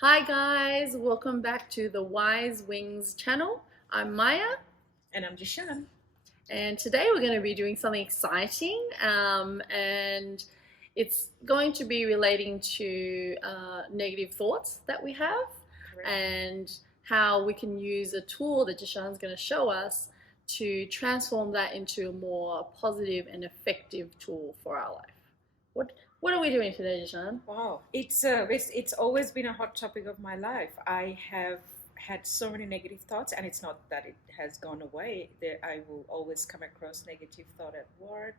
Hi guys, welcome back to the Wise Wings channel. I'm Maya, And I'm Jishan. and today we're going to be doing something exciting, and it's going to be relating to negative thoughts that we have and how we can use a tool that Jishan's going to show us to transform that into a more positive and effective tool for our life. What are we doing today, Jishan? Wow, it's always been a hot topic of my life. I have had so many negative thoughts, and it's not that it has gone away. I will always come across negative thought at work,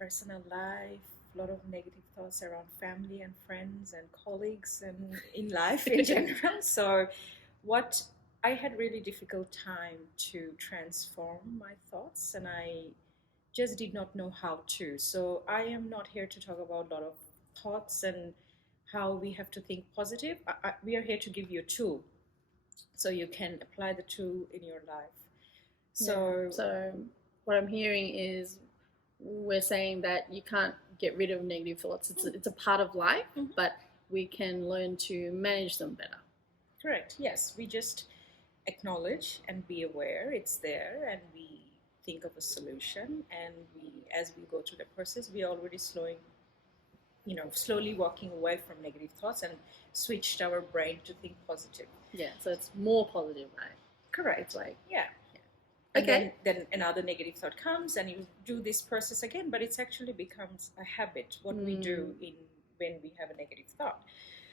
personal life, a lot of negative thoughts around family and friends and colleagues and in life in general. So, what I had really difficult time to transform my thoughts, and I just did not know how to. So I am not here to talk about a lot of thoughts and how we have to think positive. We are here to give you a tool so you can apply the tool in your life. So what I'm hearing is we're saying that you can't get rid of negative thoughts. It's a part of life, but we can learn to manage them better. Correct. Yes, we just acknowledge and be aware it's there, and we think of a solution, and as we go through the process, we are already slowly walking away from negative thoughts and switched our brain to think positive. Yeah, so it's more positive, right? Correct. It's like, yeah. And okay. then another negative thought comes, and you do this process again, but it's actually becomes a habit what we do when we have a negative thought.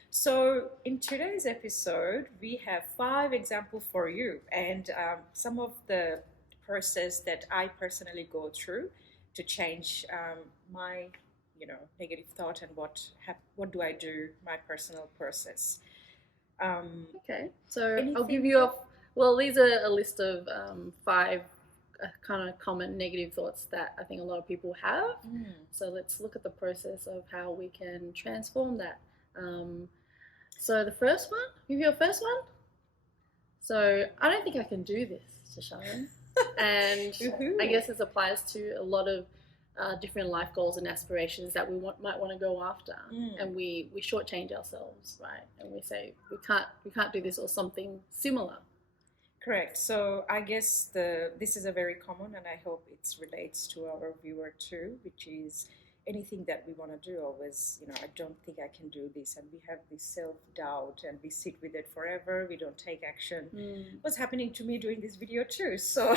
So in today's episode, we have 5 examples for you, and some of the process that I personally go through to change my negative thought, and what do I do, my personal process. Okay, so I'll give you well, these are a list of 5 kind of common negative thoughts that I think a lot of people have. So let's look at the process of how we can transform that. So the first one, give you your first one. So I don't think I can do this, Jishan. And I guess this applies to a lot of different life goals and aspirations that we might want to go after, and we shortchange ourselves, right? And we say we can't do this or something similar. Correct. So I guess this is a very common, and I hope it relates to our viewer too, which is anything that we want to do always, I don't think I can do this, and we have this self-doubt, and we sit with it forever, we don't take action. What's happening to me doing this video too? So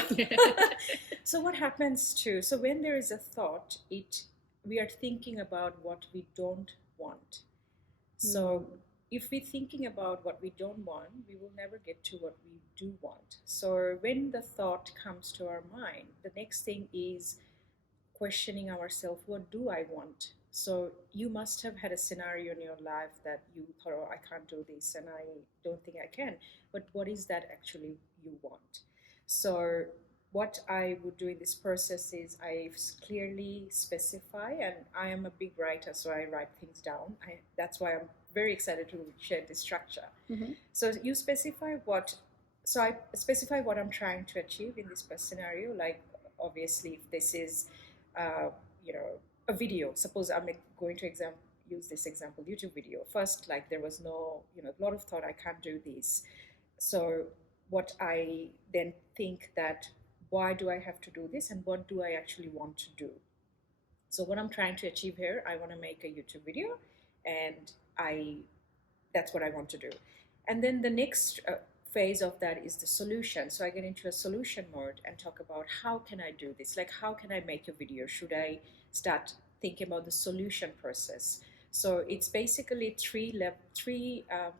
so what happens too, so when there is a thought, we are thinking about what we don't want. So if we're thinking about what we don't want, we will never get to what we do want. So when the thought comes to our mind, the next thing is questioning ourselves, what do I want? So you must have had a scenario in your life that you thought, oh, I can't do this, and I don't think I can. But what is that actually you want? So what I would do in this process is I clearly specify, and I am a big writer, so I write things down. That's why I'm very excited to share this structure. So you specify so I specify what I'm trying to achieve in this scenario. Like, obviously, if this is a video, suppose I'm going to use this example, YouTube video. First, like, there was no, a lot of thought, I can't do this. So what I then think that, why do I have to do this, and what do I actually want to do? So what I'm trying to achieve here, I want to make a YouTube video, and that's what I want to do. And then the next phase of that is the solution. So I get into a solution mode and talk about, how can I do this? Like, how can I make a video? Should I start thinking about the solution process? So it's basically three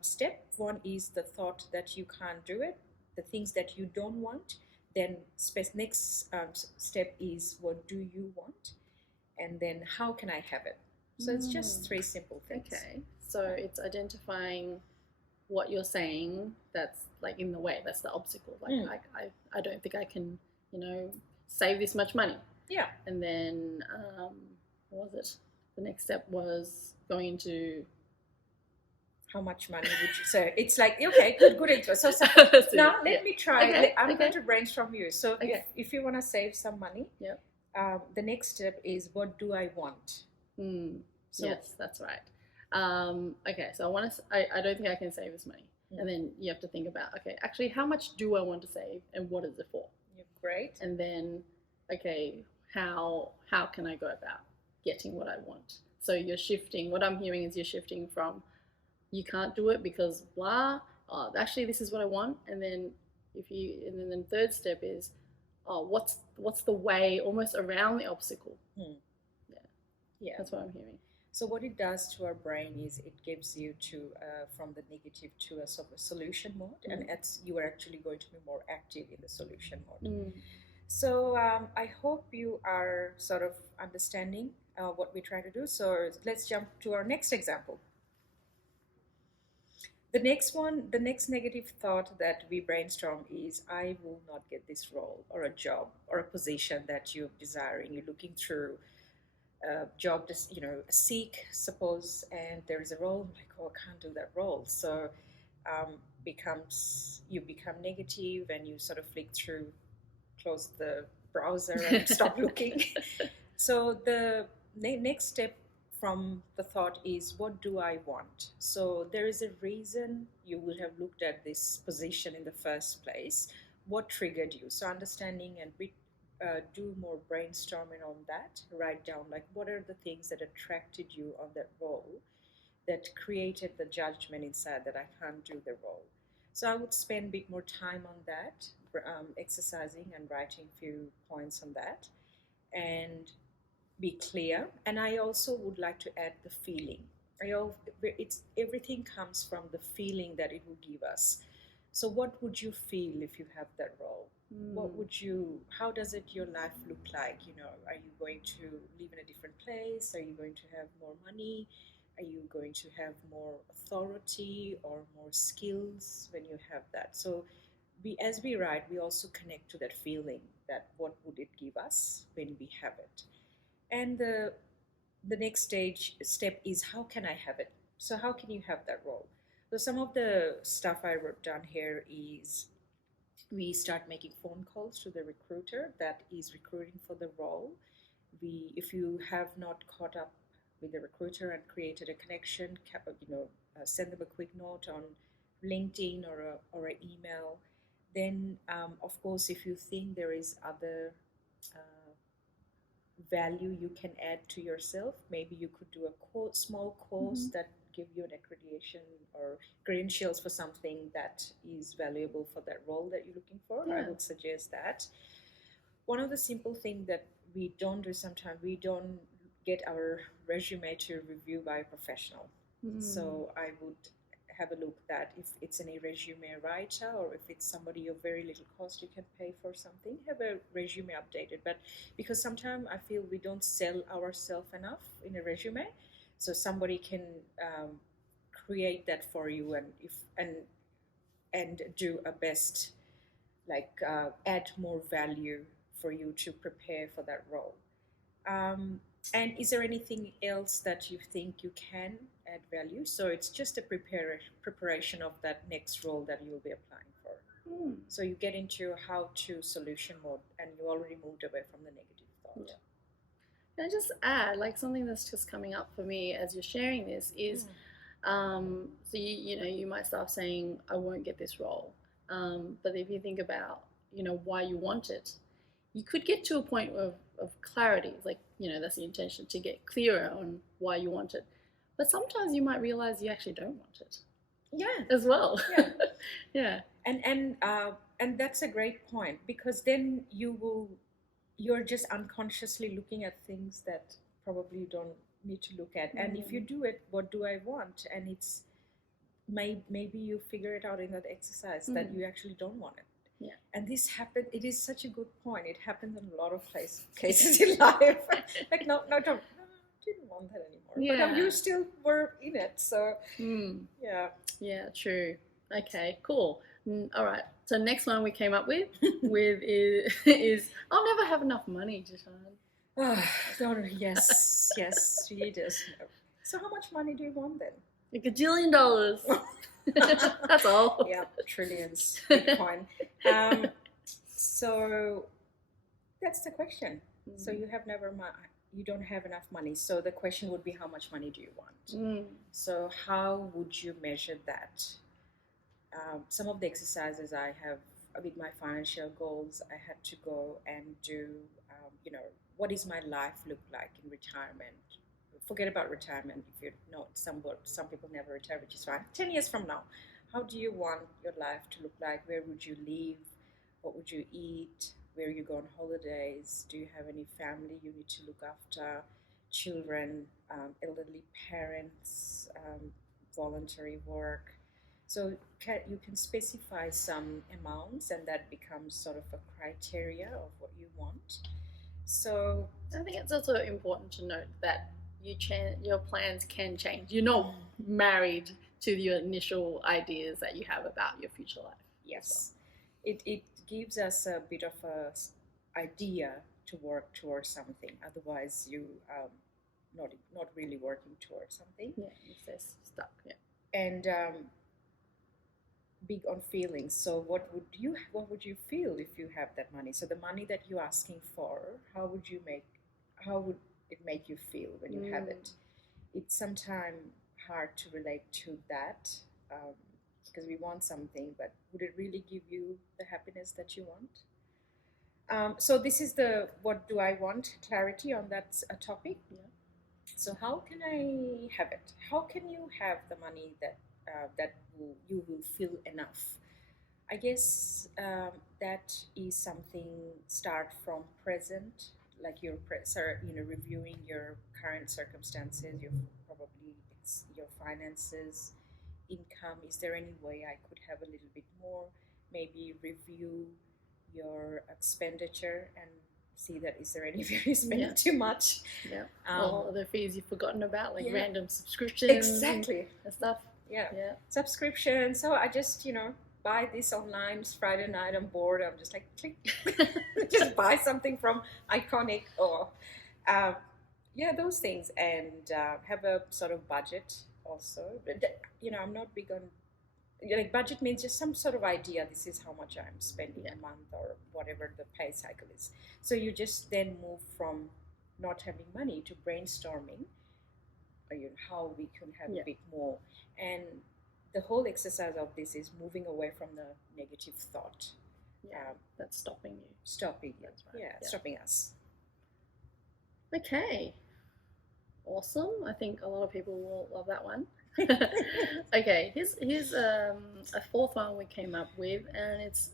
steps. One is the thought that you can't do it, the things that you don't want. Then next step is, what do you want? And then, how can I have it? So it's just 3 simple things. Okay, so it's identifying what you're saying that's like in the way, that's the obstacle. Like, I don't think I can, save this much money. Yeah. And then what was it? The next step was going into how much money would you say? It's like, okay, good intro. So now let me try. Okay. I'm going to brainstorm you. So if you want to save some money, the next step is, what do I want? So yes, that's right. Okay, so I don't think I can save this money. And then you have to think about, okay, actually, how much do I want to save and what is it for? Great. And then, okay, how can I go about getting what I want? So you're shifting. What I'm hearing is you're shifting from you can't do it because blah. Actually, this is what I want. And then and then the third step is, what's the way almost around the obstacle? Yeah, that's what I'm hearing. So what it does to our brain is it gives you from the negative to a sort of solution mode, and you are actually going to be more active in the solution mode. So I hope you are sort of understanding what we try to do. So let's jump to our next example. The next negative thought that we brainstorm is, I will not get this role or a job or a position that you're desiring. You're looking through job, a seek, suppose, and there is a role, I'm like, oh, I can't do that role. So you become negative and you sort of flick through, close the browser and stop looking. So the next step from the thought is, what do I want? So there is a reason you would have looked at this position in the first place. What triggered you? So understanding and do more brainstorming on that. Write down, like, what are the things that attracted you on that role that created the judgment inside that I can't do the role. So I would spend a bit more time on that, exercising and writing a few points on that, and be clear. And I also would like to add the feeling. Everything comes from the feeling that it will give us. So what would you feel if you have that role? How does your life look like? Are you going to live in a different place? Are you going to have more money? Are you going to have more authority or more skills when you have that? So as we write, we also connect to that feeling, that what would it give us when we have it? And the next step is, how can I have it? So how can you have that role? So some of the stuff I wrote down here is, we start making phone calls to the recruiter that is recruiting for the role. If you have not caught up with the recruiter and created a connection, send them a quick note on LinkedIn or an email. Then, of course, if you think there is other value you can add to yourself, maybe you could do a small course that give you an accreditation or credentials for something that is valuable for that role that you're looking for. I would suggest that. One of the simple things that we don't do sometimes, we don't get our resume to review by a professional. So I would have a look that if it's any resume writer, or if it's somebody of very little cost you can pay for something, have a resume updated. But because sometimes I feel we don't sell ourselves enough in a resume, so somebody can create that for you and do a best, add more value for you to prepare for that role. And is there anything else that you think you can add value? So it's just a preparation of that next role that you'll be applying for. So you get into how-to solution mode, and you already moved away from the negative thought. Can I just add, something that's just coming up for me as you're sharing this is, so you might start saying, I won't get this role. But if you think about, why you want it, you could get to a point of clarity, that's the intention, to get clearer on why you want it. But sometimes you might realize you actually don't want it. Yeah. As well. Yeah. Yeah. And that's a great point, because then you're just unconsciously looking at things that probably you don't need to look at. And if you do it, what do I want? And it's maybe you figure it out in that exercise that you actually don't want it. Yeah. And this happened. It is such a good point. It happens in a lot of cases in life. No, I didn't want that anymore. Yeah. But you still were in it. So, yeah. Yeah, true. Okay, cool. All right. So next one we came up with is I'll never have enough money, Jishan. Yes, she does. So how much money do you want then? $1 gajillion. That's all. Yeah, trillions. Bitcoin. So that's the question. So you have never you don't have enough money. So the question would be, how much money do you want? So how would you measure that? Some of the exercises I have with my financial goals, I had to go and do, what does my life look like in retirement? Forget about retirement. If you know, some people never retire, which is fine. 10 years from now, how do you want your life to look like? Where would you live? What would you eat? Where you go on holidays? Do you have any family you need to look after? Children, elderly parents, voluntary work. So you can specify some amounts, and that becomes sort of a criteria of what you want. So I think it's also important to note that your plans can change. You're not married to your initial ideas that you have about your future life. Yes, well. It gives us a bit of a idea to work towards something. Otherwise, you not really working towards something. Yeah, you stay stuck. Yeah, and big on feelings. So what would you feel if you have that money? So the money that you're asking for, how would it make you feel when you have it? It's sometimes hard to relate to that because we want something, but would it really give you the happiness that you want? So this is the what do I want clarity on that topic. Yeah. So how can I have it? How can you have the money that you will feel enough? I guess that is something start from present, like you're reviewing your current circumstances, your finances, income. Is there any way I could have a little bit more? Maybe review your expenditure and see that is there any way you're spending too much. Yeah. All other fees you've forgotten about, like random subscriptions. Exactly. And stuff. Yeah. Subscription. So I just, buy this online. It's Friday night, I'm bored. I'm just like, click. Just buy something from Iconic or, those things. And have a sort of budget also. But, I'm not big on, budget means just some sort of idea. This is how much I'm spending a month or whatever the pay cycle is. So you just then move from not having money to brainstorming how we can have a bit more. And the whole exercise of this is moving away from the negative thought. That's stopping you. Stopping. That's right. Yeah, stopping us. Okay. Awesome. I think a lot of people will love that one. Okay, here's a fourth one we came up with, and it's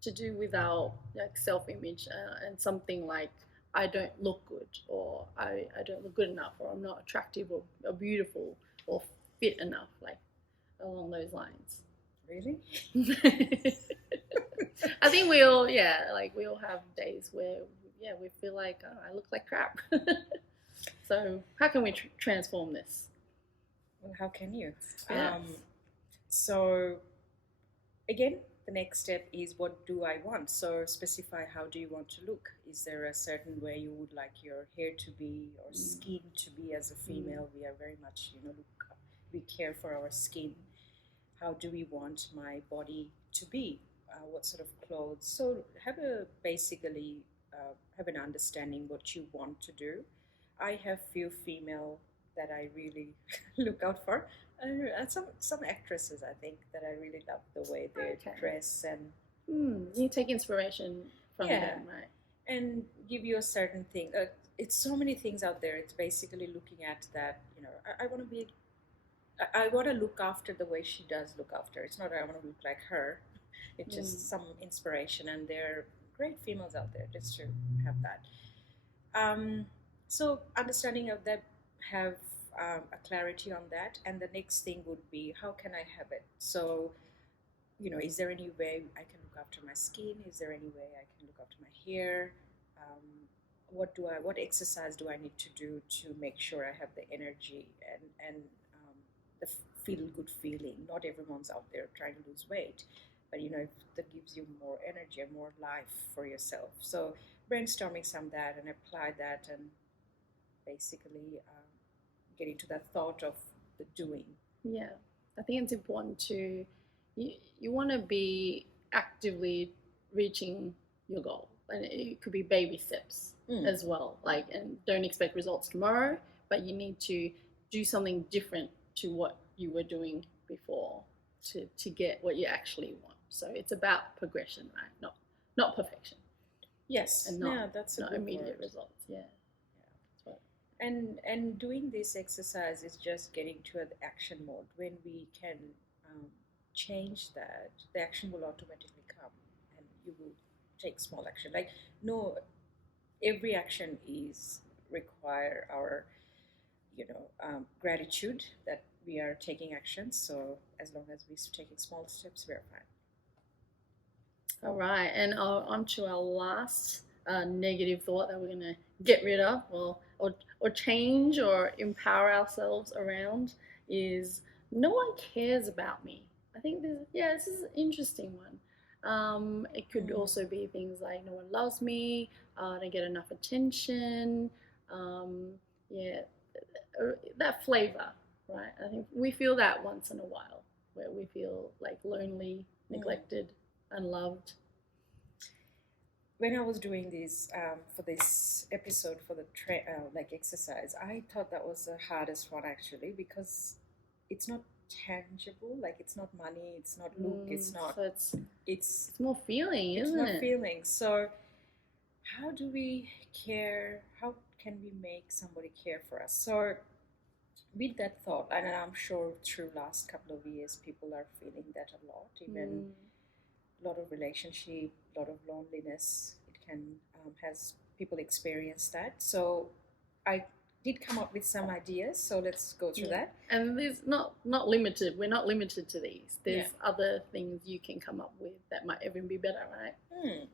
to do with our self-image and something like I don't look good, or I don't look good enough, or I'm not attractive or beautiful or fit enough, like along those lines. Really? I think we all have days where we feel like I look like crap. So how can we transform this? Well, how can you? Yes. So again, the next step is what do I want? So specify how do you want to look? Is there a certain way you would like your hair to be or skin to be? As a female, we are very much, we care for our skin. How do we want my body to be? What sort of clothes? So basically have an understanding what you want to do. I have few female that I really look out for. And some actresses, I think, that I really love the way they dress and you take inspiration from them, right? And give you a certain thing. It's so many things out there. It's basically looking at that. I want to look after the way she does look after. It's not I want to look like her. It's just some inspiration, and there are great females out there just to have that. So understanding of that, have a clarity on that, and the next thing would be how can I have it? So, is there any way I can look after my skin? Is there any way I can look after my hair? What exercise do I need to do to make sure I have the energy and the feel good feeling? Not everyone's out there trying to lose weight, but if that gives you more energy and more life for yourself. So brainstorming some of that and apply that, and basically get into that thought of the doing. Yeah, I think it's important to you want to be actively reaching your goal. and it could be baby steps as well. Like, and don't expect results tomorrow, but you need to do something different to what you were doing before to get what you actually want. So it's about progression, right? Not perfection. Yes, and not, that's not immediate results. Yeah. That's what. And doing this exercise is just getting to an action mode. When we can change that, the action will automatically come, and you will take small action. Like, no, every action is require our gratitude that we are taking action. So as long as we're taking small steps, we're fine. All right, and on to our last negative thought that we're going to get rid of, or change or empower ourselves around, is no one cares about me. I think this is an interesting one. It could also be things like no one loves me, I don't get enough attention, that flavor, right? I think we feel that once in a while, where we feel like lonely, neglected, unloved. When I was doing this for this episode for the exercise, I thought that was the hardest one actually, because it's not tangible. Like, it's not money, it's not look, it's not. So it's more feeling, isn't it? It's not feeling. So how do we care? How can we make somebody care for us? So with that thought, and I'm sure through last couple of years, people are feeling that a lot. Even a lot of relationship, a lot of loneliness. It can has people experience that. So I did come up with some ideas. So let's go through that. And there's not limited. We're not limited to these. There's other things you can come up with that might even be better, right?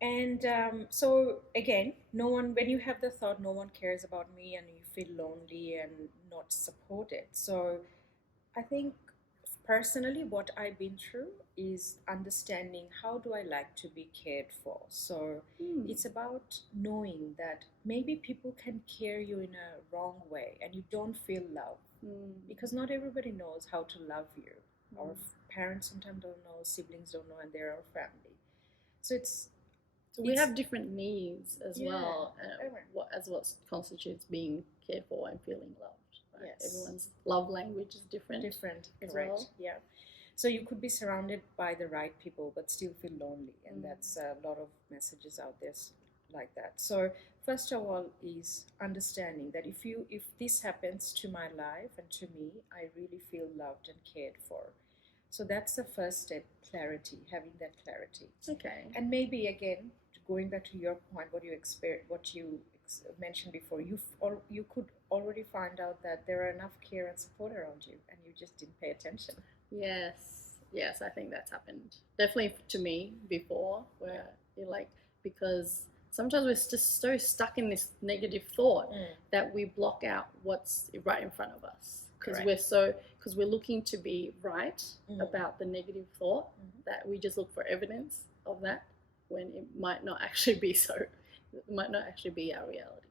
And so again, no one. When you have the thought, no one cares about me, and you feel lonely and not supported. So I think, personally, what I've been through is understanding how do I like to be cared for. So it's about knowing that maybe people can care you in a wrong way and you don't feel love, because not everybody knows how to love you. Our parents sometimes don't know, siblings don't know, and they're our family. So we have different needs as well, what constitutes being cared for and feeling loved. Right? Yes. Everyone's love language is different. Correct. Well. Yeah. So you could be surrounded by the right people but still feel lonely, and that's a lot of messages out there like that. So first of all is understanding that if this happens to my life and to me, I really feel loved and cared for. So that's the first step, clarity, having that clarity. Okay. And maybe again, going back to your point, what you mentioned before, you could already find out that there are enough care and support around you, and you just didn't pay attention. Yes, I think that's happened. Definitely to me before, where you're like, because sometimes we're just so stuck in this negative thought that we block out what's right in front of us. Because we're looking to be right about the negative thought, that we just look for evidence of that when it might not actually be so. It might not actually be our reality.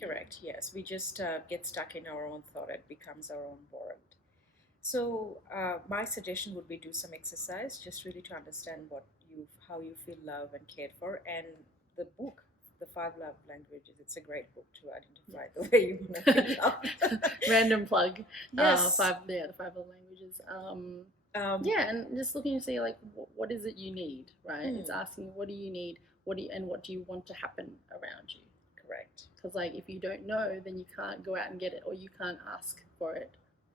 Correct. Yes, we just get stuck in our own thought. It becomes our own world. So my suggestion would be do some exercise, just really to understand how you feel loved and cared for. And the book, The 5 Love Languages, it's a great book to identify the way you want to feel loved. Random plug. Yes. The 5 Love Languages. And just looking to see, like, what is it you need, right? It's asking, what do you need? What do you want to happen around you? Correct. Because, like, if you don't know, then you can't go out and get it, or you can't ask for it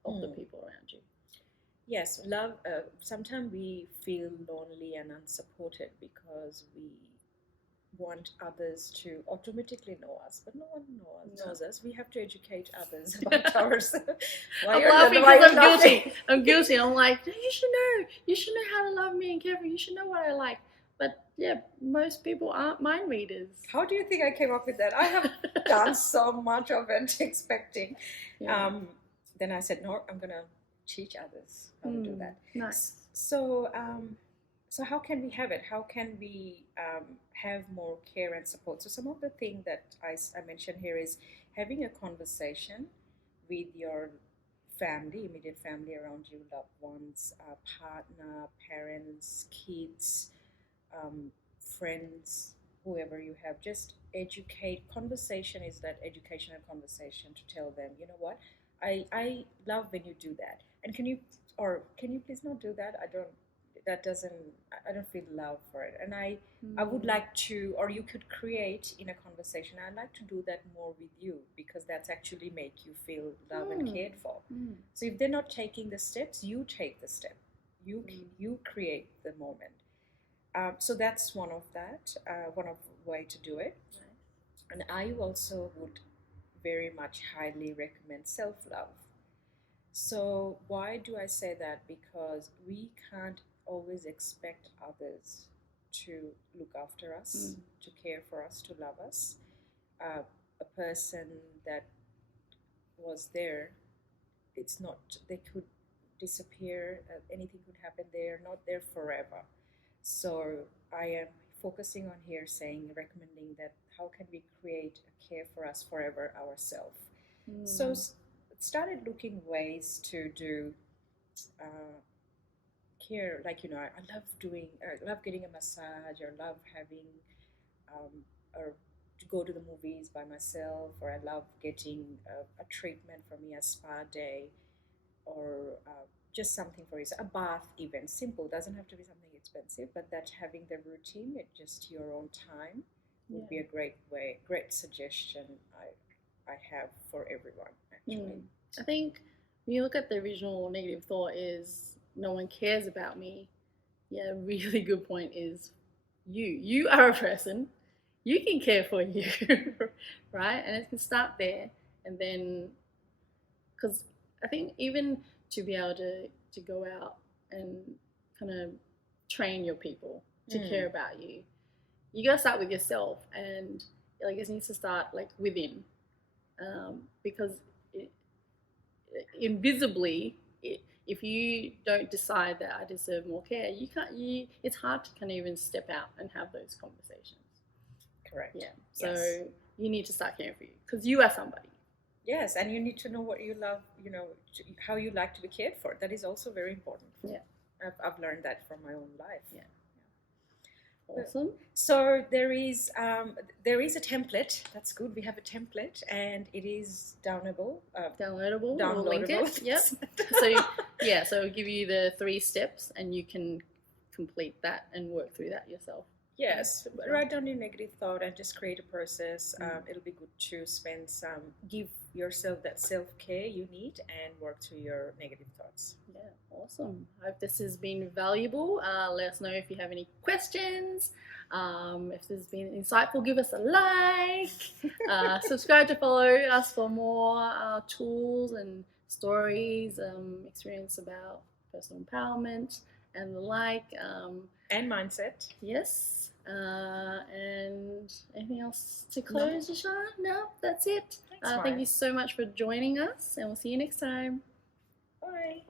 of the people around you. Yes, love. Sometimes we feel lonely and unsupported because we want others to automatically know us, but no one knows us. We have to educate others about ours. I'm laughing because I'm guilty. I'm guilty. I'm like, you should know. You should know how to love me and care for me. You should know what I like. But yeah, most people aren't mind readers. How do you think I came up with that? I have done so much of it expecting. Yeah. Then I said, no, I'm going to teach others how to do that. Nice. So how can we have it? How can we have more care and support? So some of the things that I mentioned here is having a conversation with your family, immediate family around you, loved ones, partner, parents, kids, friends, whoever you have, just educate. Conversation is that educational conversation to tell them, you know what, I love when you do that, and can you please not do that? I don't feel love for it, and I would like to, or you could create in a conversation, I'd like to do that more with you, because that's actually make you feel loved and cared for. So if they're not taking the steps, you take the step. You create the moment. So that's one of the way to do it. And I also would very much highly recommend self-love. So why do I say that? Because we can't always expect others to look after us, to care for us, to love us. A person that was there, it's not, they could disappear, anything could happen, they're not there forever. So I am focusing on here saying, recommending that how can we create a care for us forever ourselves. So started looking ways to do care, like, I love getting a massage, or love having or to go to the movies by myself, or I love getting a treatment for me, a spa day, or just something for you, a bath even, simple, doesn't have to be something expensive, but that having the routine at just your own time would be a great suggestion I have for everyone, actually. I think when you look at the original negative thought is, no one cares about me. Yeah, a really good point is you are a person, you can care for you, right? And it can start there, and then, because I think even to be able to go out and kind of train your people to care about you, you gotta start with yourself, and like it needs to start like within, because invisibly, if you don't decide that I deserve more care, you can't. It's hard to kind of even step out and have those conversations. Correct. Yeah. So you need to start caring for you, because you are somebody. Yes, and you need to know what you love. How you like to be cared for. That is also very important. Yeah. I've learned that from my own life. Yeah. Awesome. So there is a template. That's good. We have a template, and it is downloadable. We'll link it. Yep. So it'll give you the 3 steps, and you can complete that and work through that yourself. Yes, write down your negative thought and just create a process. It'll be good to give yourself that self-care you need and work through your negative thoughts. Yeah, awesome. I hope this has been valuable. Let us know if you have any questions. If this has been insightful, give us a like. Subscribe to follow us for more tools and stories, experience about personal empowerment and the like. And mindset. Yes. And anything else to close, Yashan? No, that's it. Thanks, thank you so much for joining us, and we'll see you next time. Bye.